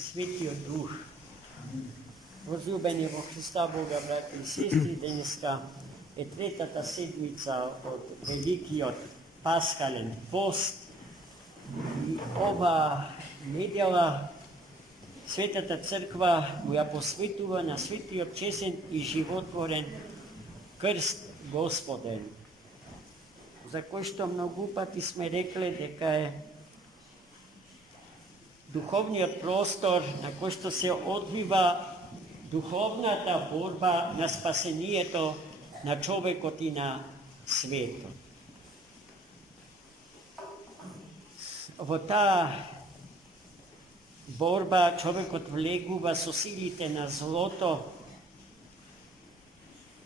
Svetio Duh. Возлюбени во Христа Бога, брати и сестри, денеска е третата седмица од Великиот Пасхален пост. И ова недела Светата Црква го ја посветува на светиот чесен и животворен крст Господен, за кој што многу пати сме рекле дека е духовниот простор на кој што се одвива духовната борба на спасението на човекот и на светот. Во таа борба човекот влегува со силите на злото,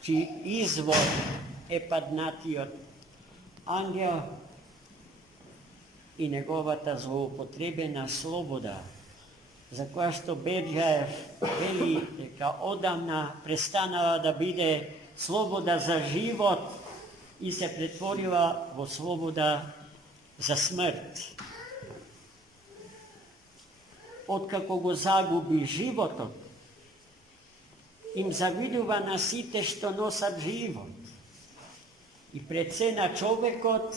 чиј извор е паднатиот ангел и неговата злоупотребена слобода, за која што Берџаев вели дека одамна престанала да биде слобода за живот и се претворила во слобода за смрт. Откако го загуби животот, им завидува на сите што носат живот. И пред се на човекот,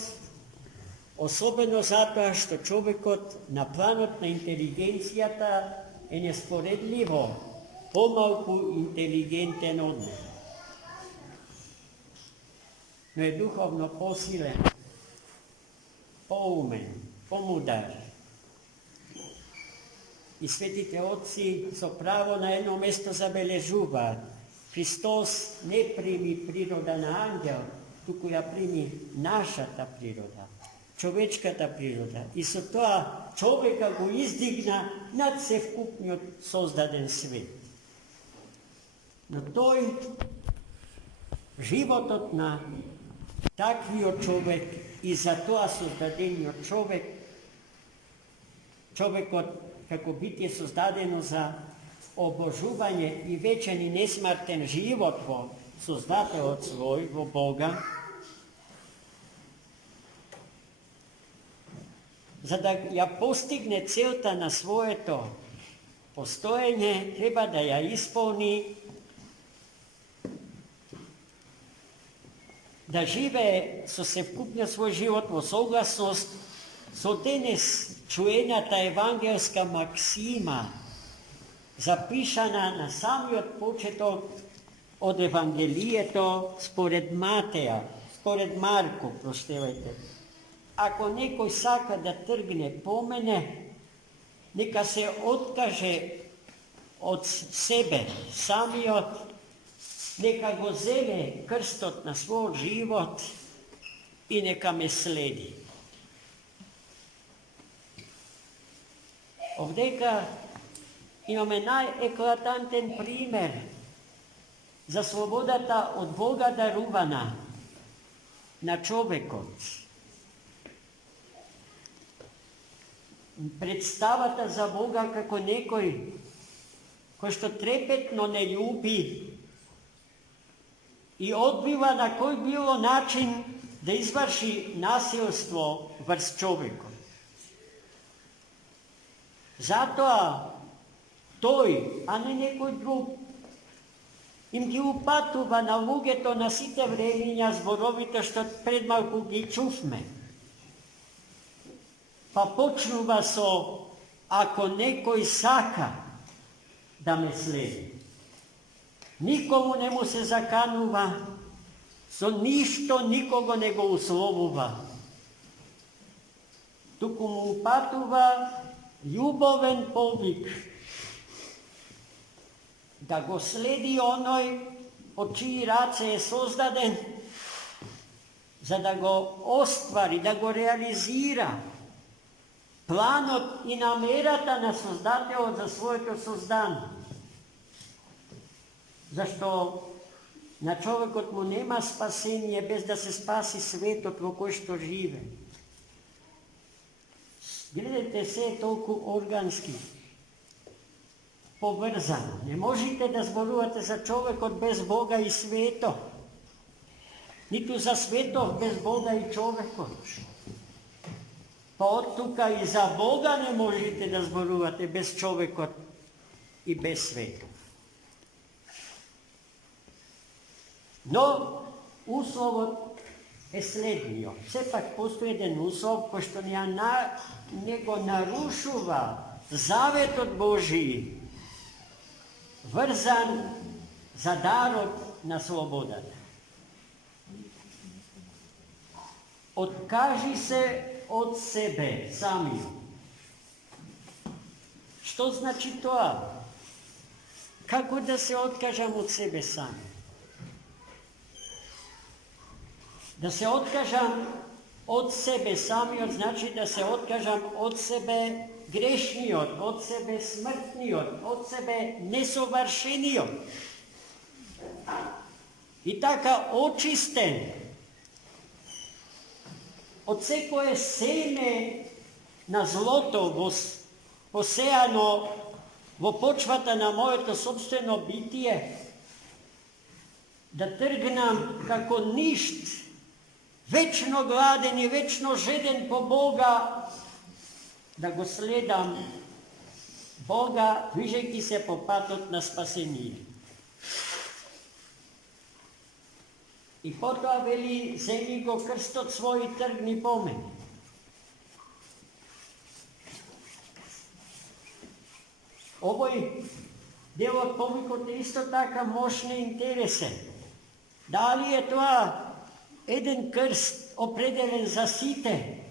особено затоа што човекот на планот на интелигенцијата е неспоредливо помалку интелигентен од него, но е духовно посилен, поумен, помудар. И светите отци со право на едно место забележуваат: Христос не прими природа на ангел, туку ја прими нашата природа, човечката природа. И со тоа човека го издигна над севкупниот создаден свет. Но тој, животот на таквиот човек и за тоа создадениот човек, човекот како битие создадено за обожување и вечен и несмртен живот во Создателот свој, во Бога, за да ја постигне целта на своето постоење, треба да ја исполни, да живее со севкупниот свој живот во согласност со денес чуената евангелска максима, запишана на самиот почеток од Евангелието според Марко, Ако некој сака да тргне по мене, нека се откаже од себе самиот, нека го земе крстот на својот живот и нека ме следи. Овдека имаме најеклатантен пример за слободата од Бога дарувана на човекот. Представата за Бога како некој кој што трепетно не љуби и одбива на кој било начин да изврши насилство врз човекот. Затоа тој, а не некој друг, им ги упатува на луѓето на сите времиња зборовите што пред малку ги чувме. Па почнува со: ако некој сака да ме следи, никому не му се заканува, со ништо никого не го условува, туку му упатува љубовен повик да го следи оној од чии раце е создаден, за да го оствари, да го реализира планот и намерата на Создателот за своето создание. Зашто на човекот му нема спасение без да се спаси светот во кој што живе. Гледате, се е толку органски, поврзано. Не можете да зборувате за човекот без Бога и свето, ниту за светот без Бога и човекот. Па од тука и за Бога не можете да зборувате без човекот i bez svega. No, uslov je slednio. Все пак постои един услов, кој што него нарушува заветот Божии, врзан за дарот на слободата. Откажи се од себе самиот. Што значи тоа? Како да се откажам од себе сами? Да се откажам од себе самиот, значи да се откажам од себе грешниот, од себе смртниот, од себе несовршениот. И така очистен од секое семе на злото посеяно во почвата на моето собствено битие, да тргнам како ништ, вечно гладен и вечно жеден по Бога, да го следам Бога, движејќи се по патот на спасение. И потоа вели, земи го крстот свој и тргни по мене. Овој дел од повикот е исто така мощно и интересен. Дали е тоа еден крст определен за сите,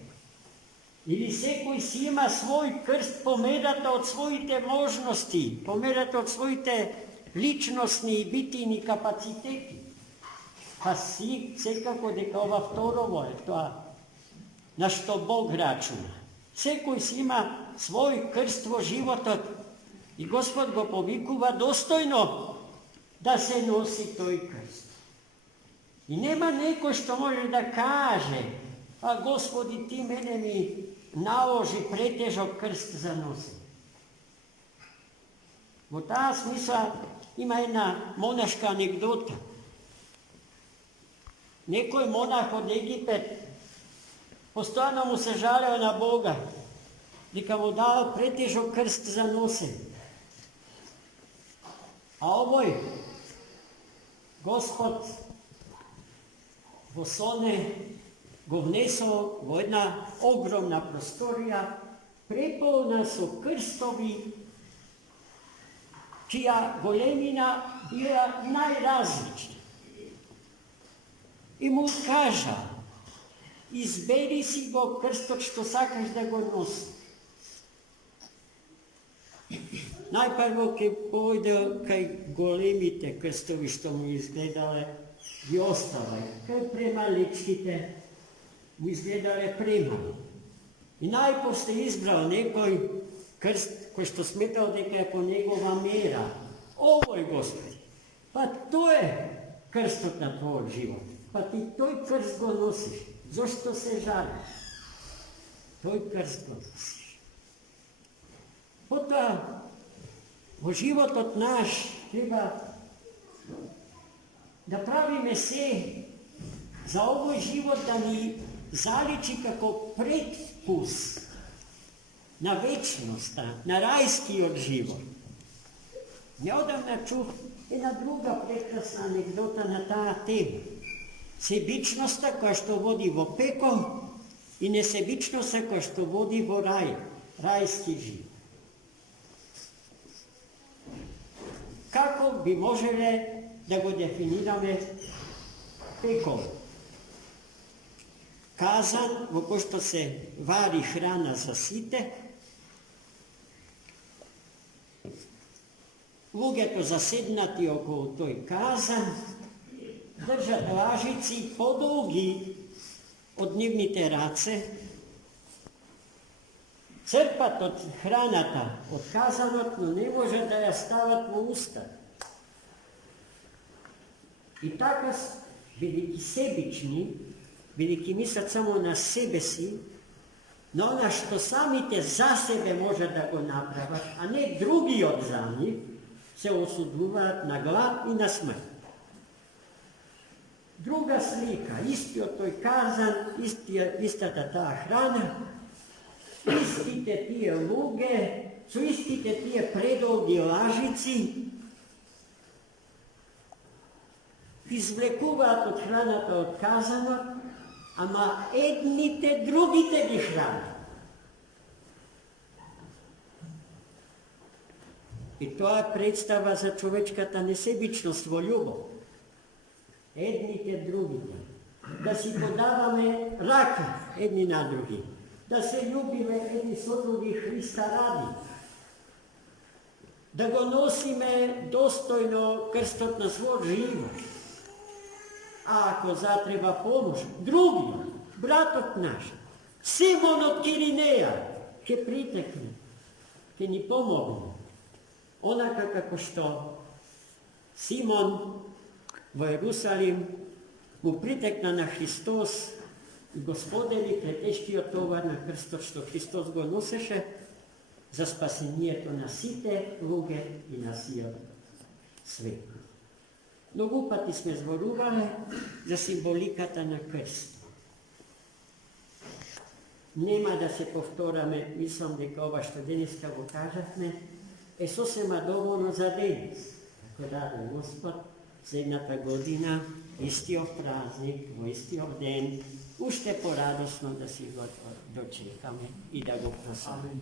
или секој си има свој крст померата од своите можности, померата од своите личностни и битини капацитети. Па секако дека ова второво е тоа на што Бог рачуна. Секој си има свој крст во животот и Господ го повикува достојно да се носи тој крст. И нема некој што може да каже, а Господи, ти мене ми наложи претежок крст за носење. Во таа смисла има една монашка анегдота. Некој монах од Египет постојано му се жалео на Бога, дека му дава претежок крст за носење. А овој Господ во соне го внесол во една огромна просторија, преполна со крстови, чија големина била најразлична. И му кажа, избери си го крстот што сакаш да го носи. Најпрво ке појде кај големите крстови што му изгледале, ги оставај. Кај премаличките му изгледале премали. И најпосле избрал некој крст кој што сметал дека е по негова мера. Овој Господи, па тој е крстот на твојот живот. Па ти тој крст го носиш. Зошто се жалиш? Тој крст го носиш. Потоа, во животот наш треба да правиме се за овој живот да ни заличи како предвкус на вечноста, на рајскиот живот. Неодамна чув една друга прекрасна анегдота на таа тема. Себичноста која што води во пекол и несебичноста која што води во рај, рајски живот. Како би можеле да го дефинираме пекол? Казан во кој што се вари храна за сите, луѓето заседнати околу тој казан, држат лажици подолги од нивните раце, црпат од храната од казанот, но не можат да ја стават во уста. И така, бидејќи себични, бидејќи мислат само на себе си, на она што самите за себе можат да го направат, а не другиот за нив, се осудуваат на глад и на смрт. Друга слика, истиот тој казан, истата таа храна, istite tije luge, su istite tije predovdje lažici, izvlekovat od hraната odkazano, ама едните другите ги хранат. И тоа е представа за човечката несебичност во љубов. Едните другите. Да си подаваме рака едни на други. Да се љубиме едни со други Христа ради. Да го носиме достојно крстот на свој живот. А ако затреба помош, други, братот наш, Симон од Киринеја, ќе притекне, ќе ни помогне. Онака како што Симон во Ерусалим му притекна на Христос и го сподели претешкиот товар на крстот што Христос го носеше за спасението на сите луѓе и на сиот свет. Многу пати сме зборувале за символиката на крст. Нема да се повтораме, мислам дека ова што денеска го кажавме е сосема доволно за денес. Ако даде Господ, за едната година, истиот празник, во истиот ден, уште порадосно да си го дочекаме и да го прославиме.